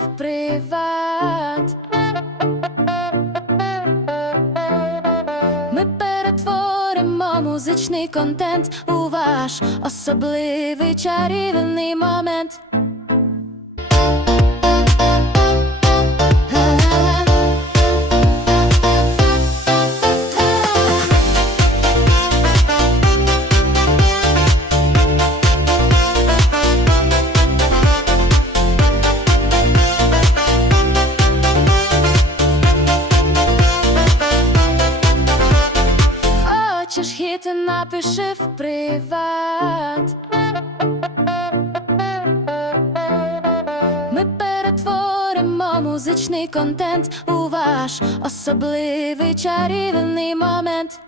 в приват. Ми перетворимо музичний контент у ваш особливий чарівний момент. Хочеш хіти, напиши в приват. Ми перетворимо музичний контент у ваш особливий чарівний момент.